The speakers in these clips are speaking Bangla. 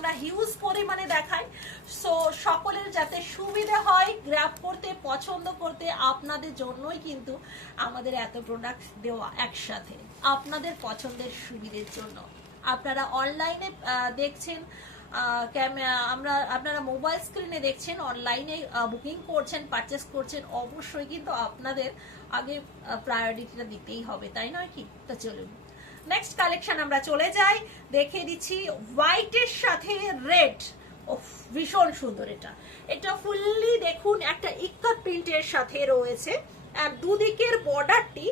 আমরা হিউজ পরিমাণে দেখাই। সো সকলের যাতে সুবিধা হয় গ্র্যাব করতে, পছন্দ করতে, আপনাদের জন্যই কিন্তু আমাদের এত প্রোডাক্ট দেওয়া একসাথে, আপনাদের পছন্দের সুবিধের জন্য। আপনারা অনলাইনে দেখছেন, আপনারা মোবাইল স্ক্রিনে দেখছেন, অনলাইনে বুকিং করছেন, পারচেস করছেন, অবশ্যই কিন্তু আপনাদের আগে প্রায়োরিটিটা দিতেই হবে, তাই নয় কি? তো চলুন নেক্সট কালেকশন আমরা চলে যাই, দেখে দিচ্ছি হোয়াইটের সাথে রেড। ভীষণ সুন্দর। এটা ফুললি দেখুন একটা ইক্কাত প্রিন্টের সাথে রয়েছে, আর দুদিকের বর্ডারটি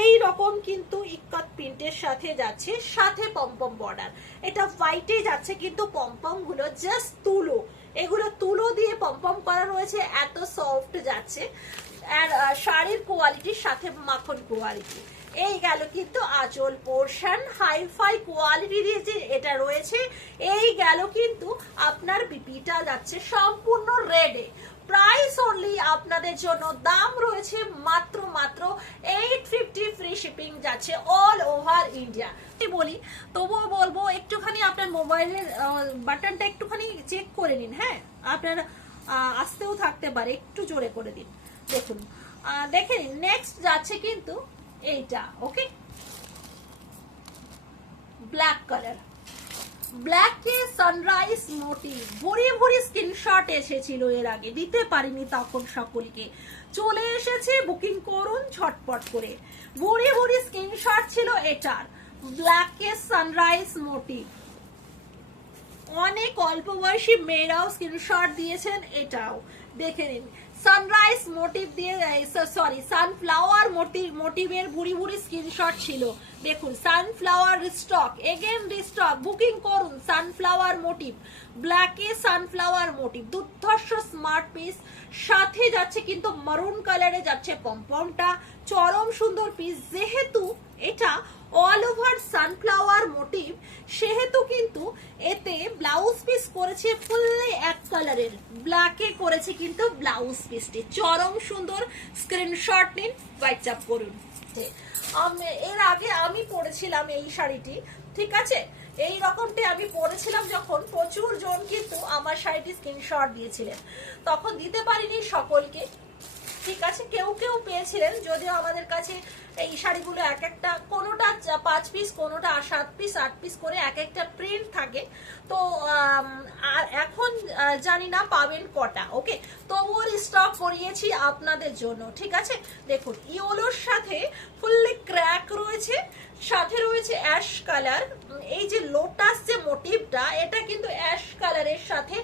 এই রকম কিন্তু ইক্কাত প্রিন্টের সাথে যাচ্ছে, সাথে পমপম বর্ডার। এটা হোয়াইটে যাচ্ছে কিন্তু পমপম গুলো জাস্ট তুলো, এগুলো তুলো দিয়ে পমপম করা রয়েছে, এত সফট যাচ্ছে। আর শাড়ির কোয়ালিটির সাথে মাখন কোয়ালিটি। এই গেল কিন্তু আঁচল পোর্শন, হাইফাই কোয়ালিটি দিয়েছে এটা রয়েছে। এই গেল কিন্তু আপনার বিপিটা যাচ্ছে সম্পূর্ণ রেডে। প্রাইস অনলি আপনাদের জন্য দাম রয়েছে মাত্র 850, ফ্রি শিপিং যাচ্ছে অল ওভার ইন্ডিয়া। বলি তবুও বলবো একটুখানি আপনার মোবাইলের বাটনটা একটুখানি চেক করে নিন, হ্যাঁ আপনার আসতেও থাকতে পারে, একটু জোরে করে দিন। দেখুন দেখে নিন। নেক্সট যাচ্ছে কিন্তু এইটা, ওকে ব্ল্যাক কালার, ব্ল্যাকে সানরাইজ মোটিভ। ভরি ভরি স্ক্রিনশট এসেছিল এর আগে, দিতে পারিনি তখন সকলকে, চলে এসেছে, বুকিং করুন ঝটপট করে। ভরি ভরি স্ক্রিনশট ছিল এটার, ব্ল্যাকে সানরাইজ মোটিভ। অনেক অল্প বয়সী মেয়েরাও স্ক্রিনশট দিয়েছেন, এটাও দেখে নিন। সানরাইজ মোটিভ দিয়ে, সরি সানফ্লাওয়ার মোটিভের ভুরি ভুরি স্ক্রিনশট ছিল। দেখুন sunflower restock, again restock, booking করুন সানফ্লাওয়ার মোটিভ, ব্ল্যাকে সানফ্লাওয়ার মোটিভ, দুর্ধর্ষ স্মার্ট পিস। সাথে যাচ্ছে কিন্তু মারুন কালারে যাচ্ছে পমপমটা, চরম সুন্দর পিস। যেহেতু এটা অল ওভার সানফ্লাওয়ার মোটিভ, সেহেতু কিন্তু এতে ব্লাউজ পিস করেছে ফুললি এক কালারের, ব্ল্যাকে করেছে কিন্তু ব্লাউজ পিসটি, চরম সুন্দর। স্ক্রিনশট নিন, হোয়াটসঅ্যাপ করুন। এর আগে আমি পরেছিলাম এই শাড়িটি, ঠিক আছে, এই রকমটি আমি পরেছিলাম যখন, প্রচুর জন কিন্তু আমার শাড়িটি স্ক্রিনশট দিয়েছিলেন, তখন দিতে পারিনি সকলকে, ঠিক আছে, কেউ কেউ পেয়েছিলেন, যদিও আমাদের কাছে এই শাড়িগুলো এক একটা, কোনোটা 5 পিস, কোনোটা 7 পিস 8 পিস করে এক একটা প্রিন্ট থাকে। তো এখন জানি না পাবেন কটা, ওকে, তবুও স্টক করিয়েছি আপনাদের জন্য, ঠিক আছে। দেখুন ইয়েলোর সাথে ফুললি ক্র্যাক রয়েছে, সাথে রয়েছে অ্যাশ কালার। এই যে লোটাস যে মোটিভটা, এটা কিন্তু অ্যাশ কালারের সাথে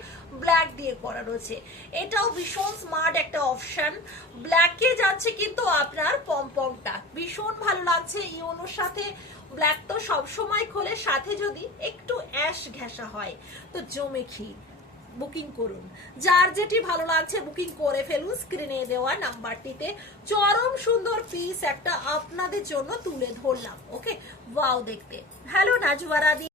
ব্ল্যাক দিয়ে করা রয়েছে, এটাও ভীষণ স্মার্ট একটা অপশন। ব্ল্যাকে যাচ্ছে কিন্তু আপনার পমপমটা, ভীষণ ভালো লাগছে। ইয়োনোর সাথে ব্ল্যাক তো সবসময় খোলে, সাথে যদি একটু অ্যাশ ঘেঁষা হয় তো জমে ক্ষীর। বুকিং করুন, যার যেটি ভালো লাগছে বুকিং করে ফেলুন স্ক্রিনে দেওয়া নাম্বারটিতে। চরম সুন্দর পিস একটা আপনাদের জন্য তুলে ধরলাম, ওকে, ওয়াও দেখতে। হ্যালো নাজওয়ারা দি।